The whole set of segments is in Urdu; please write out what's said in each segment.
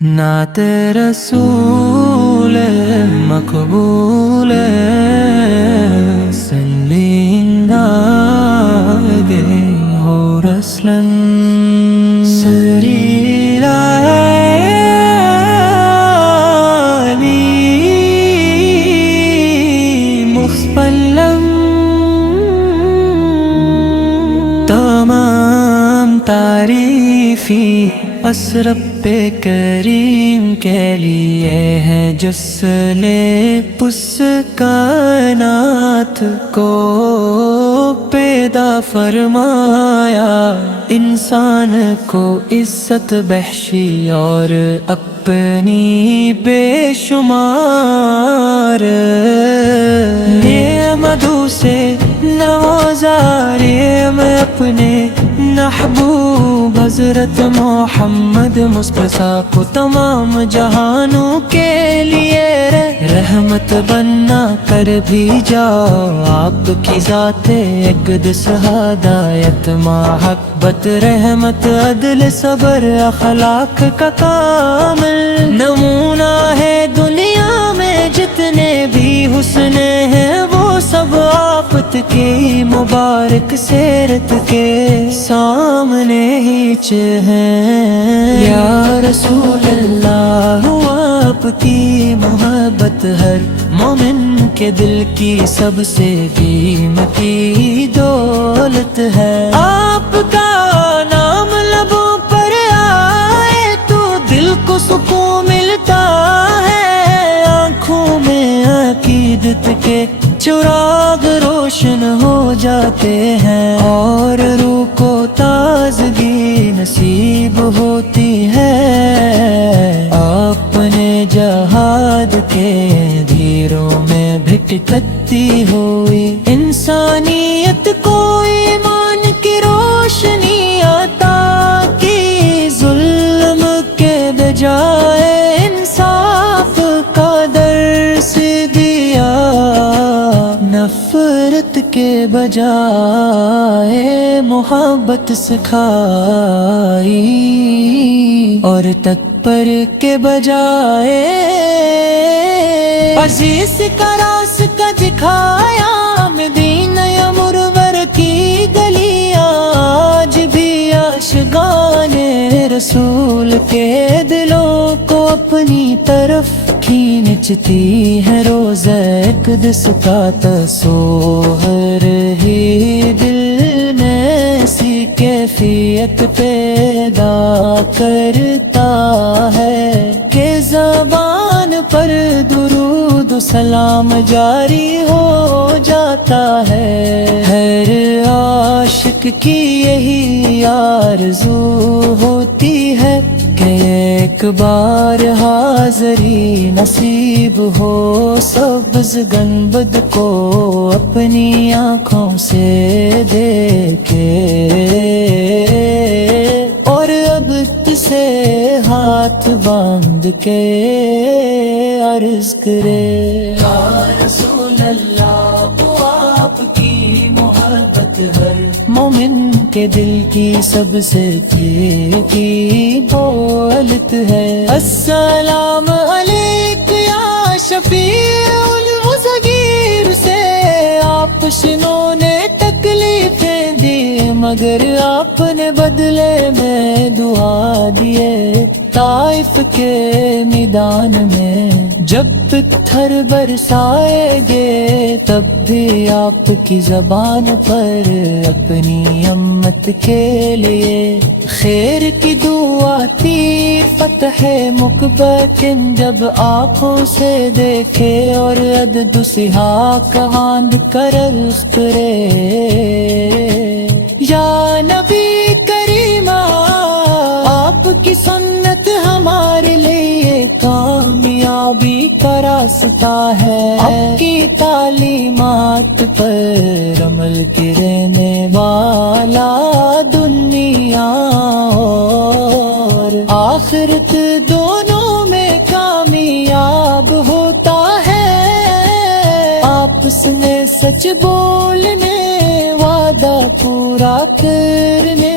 نعت رسول مقبول سلیم آگے ہو رسلن سری لائلی مخبلم تمام تعریفی اسرب کریم کے لیے ہے جس نے اس کائنات کو پیدا فرمایا، انسان کو عزت بخشی اور اپنی بے شمار نعمتوں سے نوازا میں اپنے محبوب حضرت محمد مصطفیٰ کو تمام جہانوں کے لیے رحمت بنا کر بھی جاؤ، آپ کی ذات اقدس ہدایت محبت رحمت عدل صبر اخلاق کا کامل نمونہ ہے، دنیا میں جتنے بھی حسن ہیں وہ سب آفت کی مبارک سیرت کے سامنے ہیچ ہیں۔ یا رسول اللہ آپ کی محبت ہر مومن کے دل کی سب سے قیمتی دولت ہے، آپ کا نام لبوں پر آئے تو دل کو سکون ملتا ہے، آنکھوں میں عقیدت کے چراغ روشن ہو جاتے ہیں اور روح کو تازگی نصیب ہوتی ہے، اپنے جہاد کے دھیروں میں بھٹکتی ہوئی انسانیت کو ایمان کی روشنی عطا کی، ظلم کے بجائے انصاف کا درس دیا، نفرت کے بجائے محبت سکھائی، اور تکبر کے بجائے عزیز کا راستہ دکھایا، مدینہ منور کی گلیاں آج بھی عاشقان رسول کے دلوں کو اپنی طرف کھینچتی ہے، روزہ اقدس کا تصور ہی دل میں ایسی کیفیت پیدا کرتا ہے کہ زبان پر درود و سلام جاری ہو جاتا ہے، ہر عاشق کی یہی آرزو ہوتی ہے کہ ایک بار حاضری نصیب ہو سبز گنبد کو اپنی آنکھوں سے دیکھے، اور اب سے ہاتھ باندھ کے عرض کرے، یا رسول اللہ وہ آپ کی محبت ہر مومن کے دل کی سب سے کی دولت ہے، السلام علیک یا شفیع المصغیر سے آپ شنوں نے تکلیفیں دی، مگر آپ نے بدلے میں دعا دیے، طائف کے میدان میں جب پتھر برسائے گے تب بھی آپ کی زبان پر اپنی امت کے لیے خیر کی دعا تھی، فتح مقبتن جب آنکھوں سے دیکھے اور عدد سہا کاند کر عرض کرے، یا نبی کریم آپ کی سنت ہمارے لیے کامیابی کا راستہ ہے، آپ کی تعلیمات پر عمل کرنے والا دنیا اور آخرت دونوں میں کامیاب ہوتا ہے، آپس میں سچ بولنے وعدہ پورا کرنے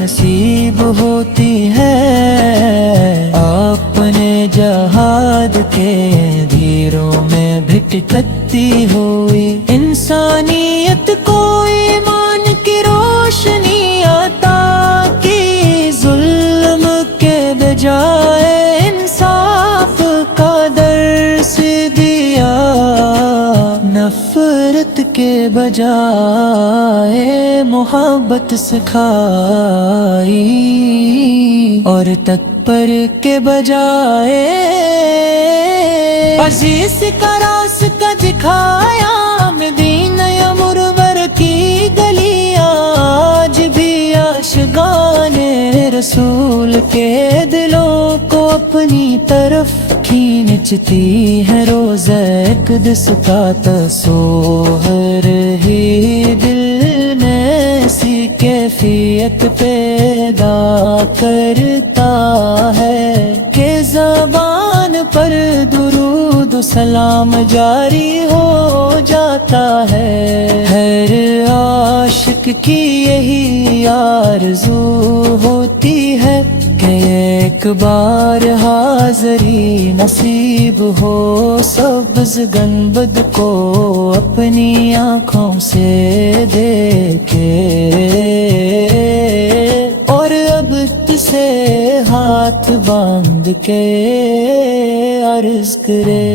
نصیب ہوتی ہے، اپنے جہاد کے دھیروں میں بھٹکتی ہوئی انسانیت کو ایمان کی روشنی عطا کی، ظلم کے بجائے انصاف کا درس دیا، نفرت کے بجائے محبت سکھائی، اور تکبر کے بجائے عزیز کا راستہ دکھایا، مدینہ منور کی گلیاں آج بھی عاشقان رسول کے دلوں کو اپنی طرف کھینچتی ہے، روزہ اقدس کا تصور ہی دل میں سی کیفیت پیدا کرتا ہے کہ زبان پر درود و سلام جاری ہو جاتا ہے، ہر عاشق کی یہی آرزو ہوتی ہے کہ ایک بار حاضری نصیب ہو سبز گنبد کو اپنی آنکھوں سے دیکھے، اور ابد سے ہاتھ باندھ کے عرض کرے،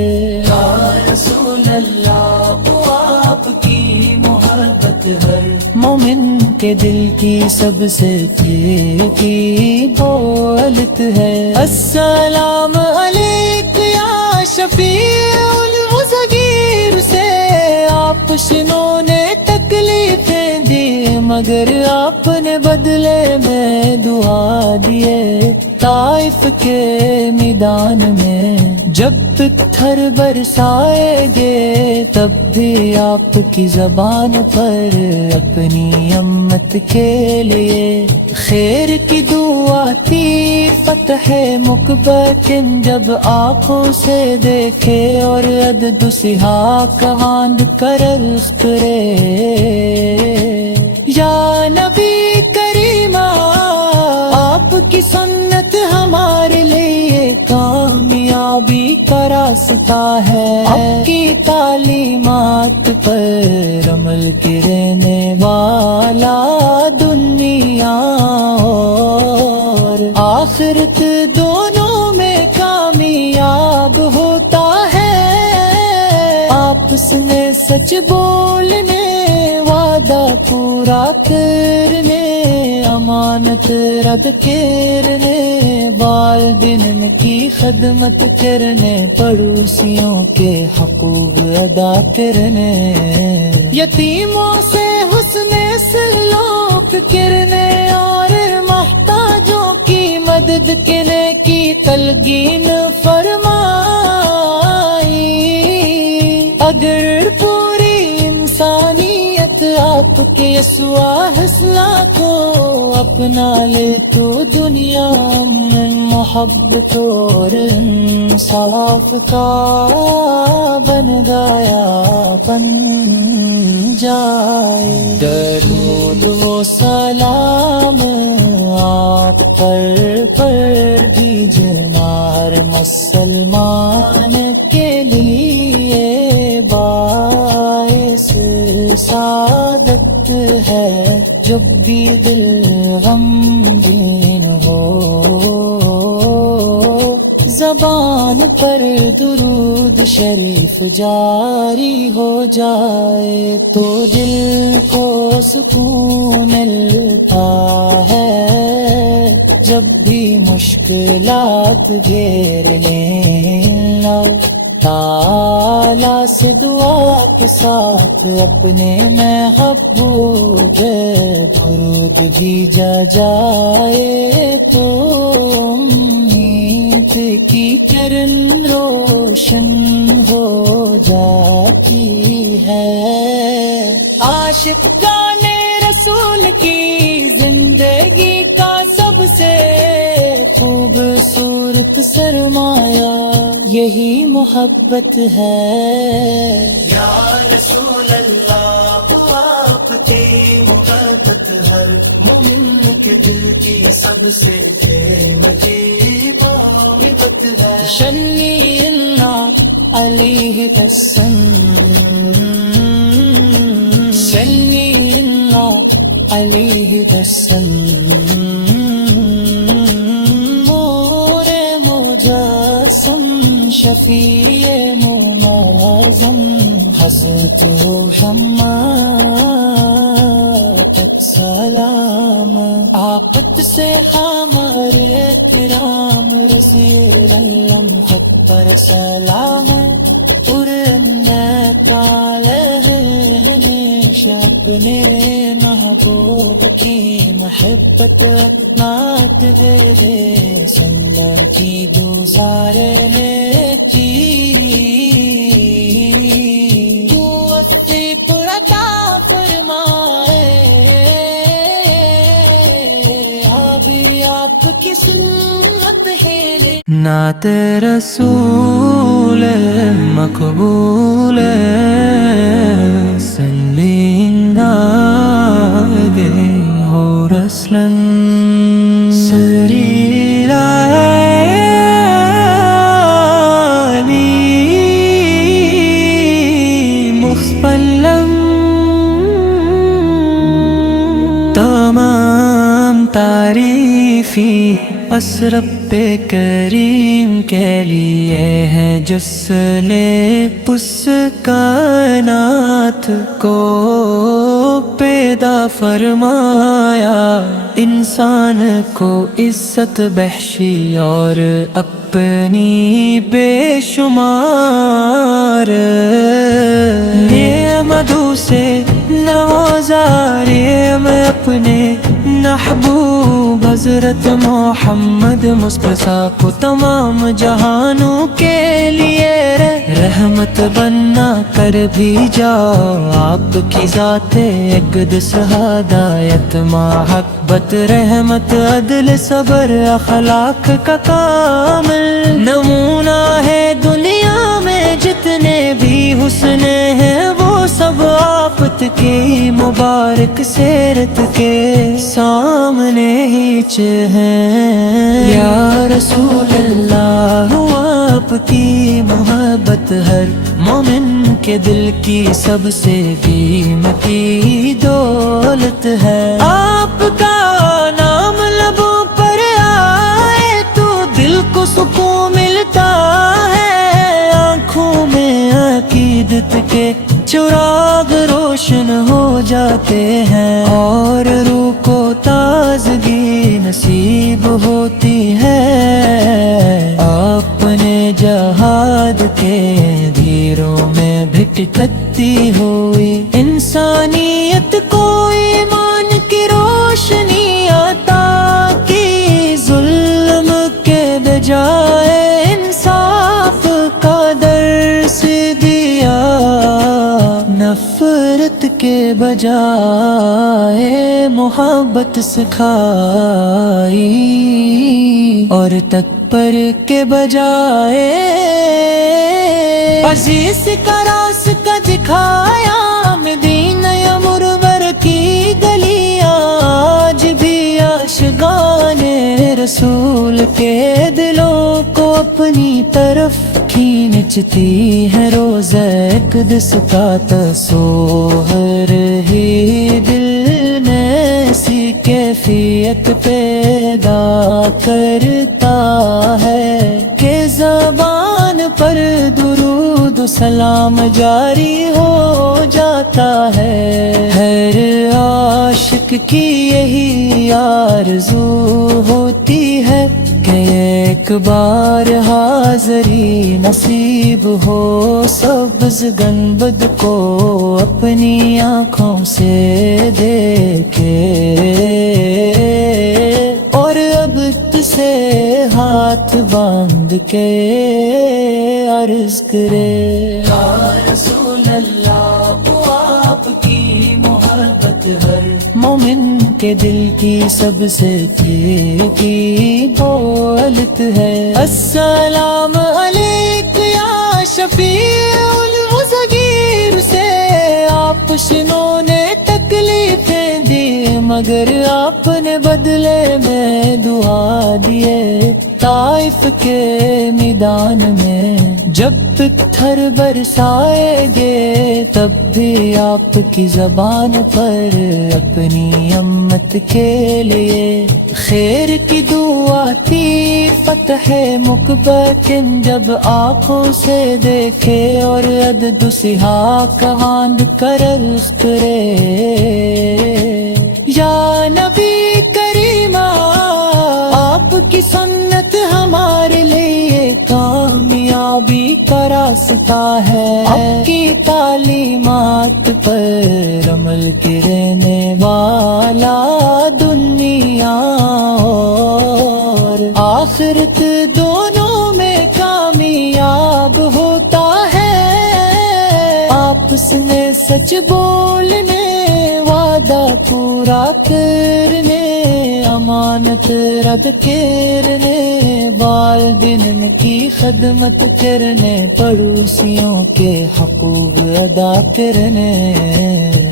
یا رسول اللہ وہ آپ کی محبت ہر مومن کے دل کی سب سے کی دولت ہے، السلام علیک یا شفیع المصغیر، سے آپ شنوں نے تکلیفیں دی مگر آپ نے بدلے میں دعا دیے، طائف کے میدان میں جب پتھر برسائے گے تب بھی آپ کی زبان پر اپنی امت کے لیے خیر کی دعا تھی، فتح مکبتن جب آنکھوں سے دیکھے، اور عدد و سیاہ باندھ کر عرض کرے، یا نبی کریمہ آپ کی سنت ہمارے لیے کامیابی کا راستہ ہے، آپ کی تعلیمات پر عمل کرنے والا دنیا اور آخرت دونوں میں کامیاب ہوتا ہے، آپس میں سچ بولنے، وعدہ پورا کرنے، امانت رد کرنے، والدین کی خدمت کرنے، پڑوسیوں کے حقوق ادا کرنے، یتیموں سے حسن سلوک کرنے، اور محتاجوں کی مدد کرنے کی تلقین فرمائی، اگر پوری انسانیت آپ کے یسوع حسنہ کو اپنا لے تو دنیا میں محبت اور انصاف کا بن گیا بن جائے، درود و سلام آپ پر دیجیے ہر مسلمان کے لیے باعث سعادت ہے، جب بھی دل غمگین ہو زبان پر درود شریف جاری ہو جائے تو دل کو سکون ملتا ہے، جب بھی مشکلات گھیر لیں تعالیٰ سے دعا کے ساتھ اپنے محبوب درود بھیجا جائے تو امید کی کرن روشن ہو جاتی ہے۔ عاشق گانے رسول کی زندگی کا سب سے خوبصورت سرمایہ یہی محبت ہے۔ یا رسول اللہ آپ کی محبت ہر مومن کے دل سب سے مجھے بات ہے صلی اللہ علیہ وسلم، صلی اللہ علیہ وسلم، نور مجسم شفیع معظم حضرت محمد تک سلام، آقت سے ہمارے کرام رسول اللہ حق پر سلام، پورنے کالے ہمیشہ اپنے محبوب کی محبت نات دے سنگا کی گزارنے کی تو اپنی پرتا فرمائے ابھی آپ کی سنت ہے نعت رسول مقبول صلی علیہ رسول سری مخبلم تمام تعریفی اشرف کریم کے لیے ہے جس نے اس کائنات کو پیدا فرمایا، انسان کو عزت بخشی اور اپنی بے شمار نعمتوں سے نوازا میں اپنے محبوب حضرت محمد مصطفیٰ کو تمام جہانوں کے لیے رحمت بنا کر بھی جاؤ، آپ کی ذات اقدس ہدایت محبت رحمت عدل صبر اخلاق کا کامل نمونہ ہے، دنیا میں جتنے بھی حسن ہیں وہ سب آفت کی مبارک سیرت کے سامنے ہیچ ہیں، یا رسول اللہ آپ کی محبت ہر مومن کے دل کی سب سے قیمتی دولت ہے، آپ کا نام لبوں پر آئے تو دل کو سکون ملتا ہے، آنکھوں میں عقیدت کے چراغ روشن ہو جاتے ہیں اور روح کو تازگی نصیب ہوتی ہے، اپنے جہاد کے دھیروں میں بھٹکتی ہوئی انسانیت کو ایمان کی روشنی عطا کی، ظلم کے بجائے انصاف کا درس دیا، نفرت کے بجائے محبت سکھائی، اور تکبر کے بجائے عزیز کا راستہ دکھایا، مدینہ منور کی گلیاں آج بھی عاشقان رسول کے دلوں کو اپنی طرف کھینچتی ہے، روز اقدس کا تصور ہی دل میں ایسی کیفیت پیدا کرتا ہے کہ زبان پر درود و سلام جاری ہو جاتا ہے، ہر عاشق کی یہی آرزو ہوتی ہے کہ ایک بار حاضری نصیب ہو سبز گنبد کو اپنی آنکھوں سے دیکھے، اور اب سے ہاتھ باندھ کے عرض کرے، یا رسول اللہ آپ کی محبت ہر مومن کے دل کی سب سے کی دولت ہے، السلام علیک یا شفیع المصغیر سے آپ شنوں نے تکلیفیں دی مگر آپ نے بدلے میں دعا دیے طائف کے میدان میں، جب پتھر برسائے گے تب بھی آپ کی زبان پر اپنی امت کے لیے خیر کی دعا تھی فتح مکبتن، جب آنکھوں سے دیکھے اور عدد سہا کاند کر عرض کرے یا نبی کریمہ، آپ کی سنت ہمارے لیے کامیابی کا راستہ ہے، آپ کی تعلیمات پر عمل کرنے والا دنیا اور آخرت دونوں میں کامیاب ہوتا ہے، آپس میں سچ بولنے وعدہ پورا کرنے امانت رد کرنے والدین کی خدمت کرنے پڑوسیوں کے حقوق ادا کرنے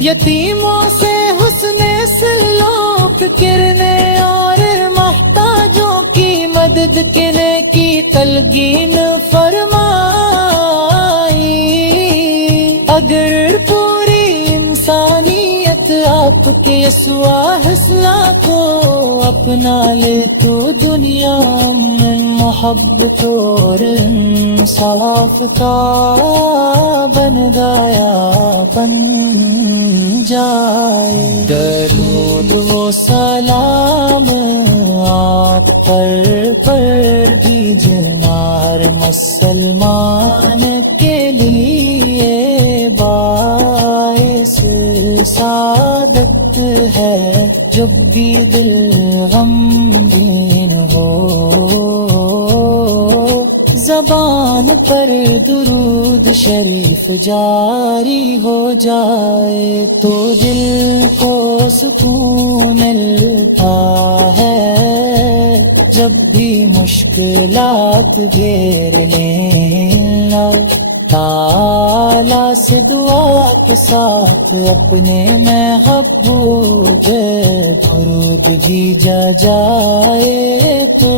یتیموں سے حسن سلوک کرنے اور محتاجوں کی مدد کرنے کی تلقین فرمائی۔ اگر پوری انسانیت آپ کے اسوا حسنہ کو اپنا لے تو دنیا میں محبت اور انصاف کا بن گیا بن جائے۔ درود و سلام آپ پر دیجنا ہر مسلمان کے لیے باعث سعادت ہے، جب بھی دل غمگین ہو زبان پر درود شریف جاری ہو جائے تو دل کو سکون ملتا ہے، جب بھی مشکلات گھیر لیں تعالیٰ سے دعا کے ساتھ اپنے محبوب درود بھیجا جائے تو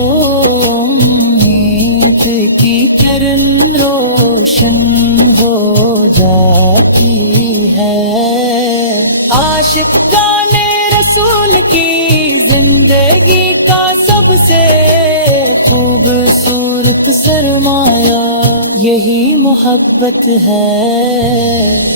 امید کی کرن روشن ہو جاتی ہے۔ عاشق گانے رسول کی زندگی کا سب سے خوبصورت سرمایہ یہی محبت ہے۔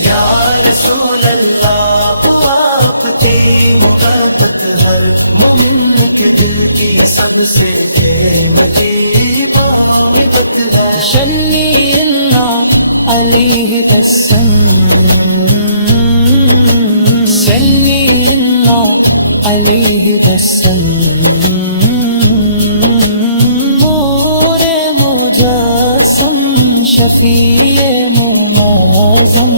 یا رسول اللہ، آپ کی محبت ہر مومن کے دل کی سب سے قیمتی محبت ہے۔ صلی اللہ علیہ وسلم، صلی اللہ علیہ وسلم، شفیع معظم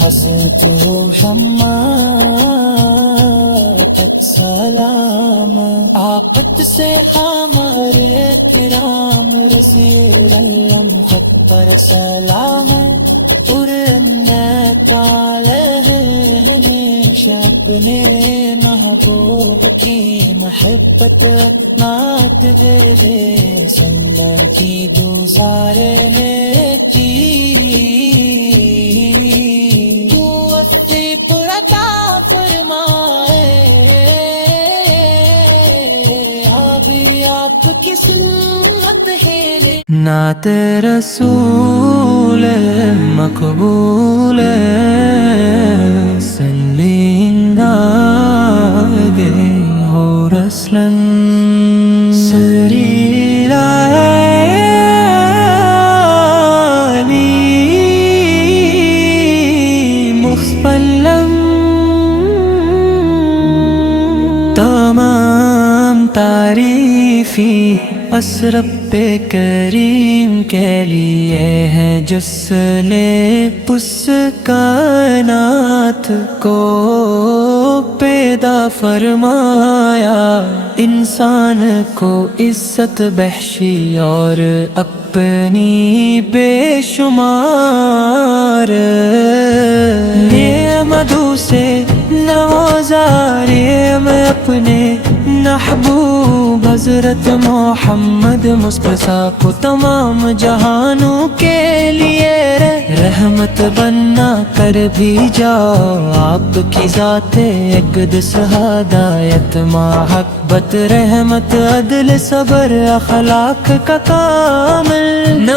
حضرت محمد تک سلام، آفت سے ہمارے کرام رسول اللہ پر سلام، اپنے محبوب کی محبت نعت دے دے سندر کی گزارنے کی تو اپنی پرتا فرمائے، ابھی آپ کی سنت ہے نعت رسول مقبول صلی ہو رسلا سری مخبلم تمام تعریفی اشرف کریم کے لیے ہے جس نے پس کائنات کو پیدا فرمایا، انسان کو عزت بخشی اور اپنی بے شمار نعمتوں سے نوازا، میں اپنے محبوب حضرت محمد مصطفیٰ کو تمام جہانوں کے لیے رحمت بننا کر بھی جاؤ آپ کی ذات اقدس ہدایت محبت رحمت عدل صبر اخلاق کا کامل